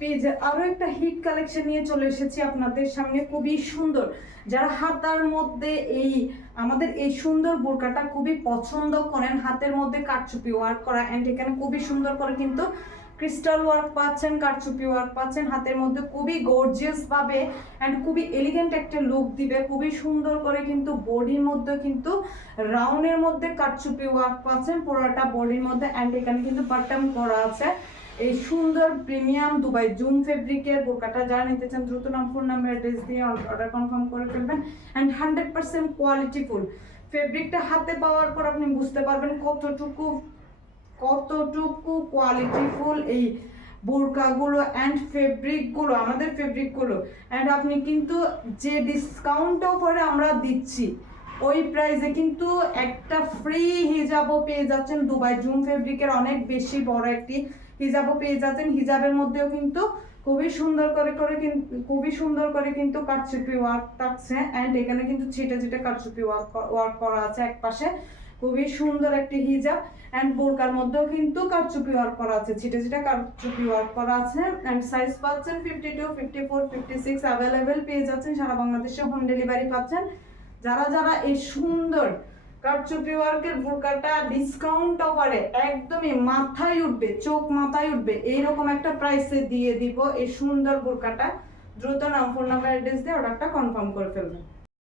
পেজে আরো একটা হিট কালেকশন নিয়ে চলে এসেছি আপনাদের সামনে, খুবই সুন্দর। যারা হাতার মধ্যে আমাদের এই সুন্দর বোরকাটা খুবই পছন্দ করেন, হাতের মধ্যে কারচুপি ওয়ার্ক করা, এন্ড এখানে খুবই সুন্দর করে কিন্তু ক্রিস্টাল ওয়ার্ক পাচ্ছেন, কারচুপি ওয়ার্ক পাচ্ছেন, হাতের মধ্যে খুবই গর্জিয়াস ভাবে এন্ড খুবই এলিগেন্ট একটা লুক দিবে। খুবই সুন্দর করে কিন্তু বডির মধ্যে কিন্তু রাউন্ডের মধ্যে কারচুপি ওয়ার্ক পাচ্ছেন পুরোটা বডির মধ্যে, এন্ড এখানে কিন্তু বাটন করা আছে। এই সুন্দর প্রিমিয়াম দুবাই জুম ফেব্রিকের বোরকাটা যারা নিতে চান দ্রুত নাম, ফোন নাম্বার, অ্যাড্রেস দিয়ে অর্ডার কনফার্ম করে ফেলবেন। এন্ড 100% কোয়ালিটিফুল ফেব্রিকটা হাতে পাওয়ার পর আপনি বুঝতে পারবেন কতটুকু কোয়ালিটিফুল এই বোরকাগুলো অ্যান্ড ফেব্রিকগুলো, আমাদের ফেব্রিকগুলো। অ্যান্ড আপনি কিন্তু যে ডিসকাউন্ট অফারে আমরা দিচ্ছি ওই প্রাইসে কিন্তু একটা ফ্রি হিজাবও পেয়ে যাচ্ছেন। দুবাই জুম ফেব্রিকের অনেক বেশি বড় একটি হিজাবও পেয়ে যাচ্ছেন। হিজাবের মধ্যেও কিন্তু খুবই সুন্দর করে কিন্তু কারচুপি ওয়ার্ক থাকছে, অ্যান্ড এখানে কিন্তু ছিটে কারচুপি ওয়ার্ক করা আছে এক পাশে। খুবই সুন্দর একটি হিজাব, অ্যান্ড বোরকার মধ্যেও কিন্তু কারচুপি ওয়ার্ক করা আছে, ছিটে কারচুপি ওয়ার্ক করা আছে। অ্যান্ড সাইজ পাচ্ছেন 52, 54, 56 অ্যাভেলেবেল পেয়ে যাচ্ছেন। সারা বাংলাদেশে হোম ডেলিভারি পাচ্ছেন। যারা এই সুন্দর কারচুপি ওয়ার্কের বোরকাটা ডিসকাউন্ট অফারে একদমই মাথায় উঠবে, চোখ মাথায় উঠবে এইরকম একটা প্রাইসে দিয়ে দিব এই সুন্দর বোরকাটা, দ্রুত নাম, ফোন নাম্বার, অ্যাড্রেস দিয়ে অর্ডারটা কনফার্ম করে ফেলবেন।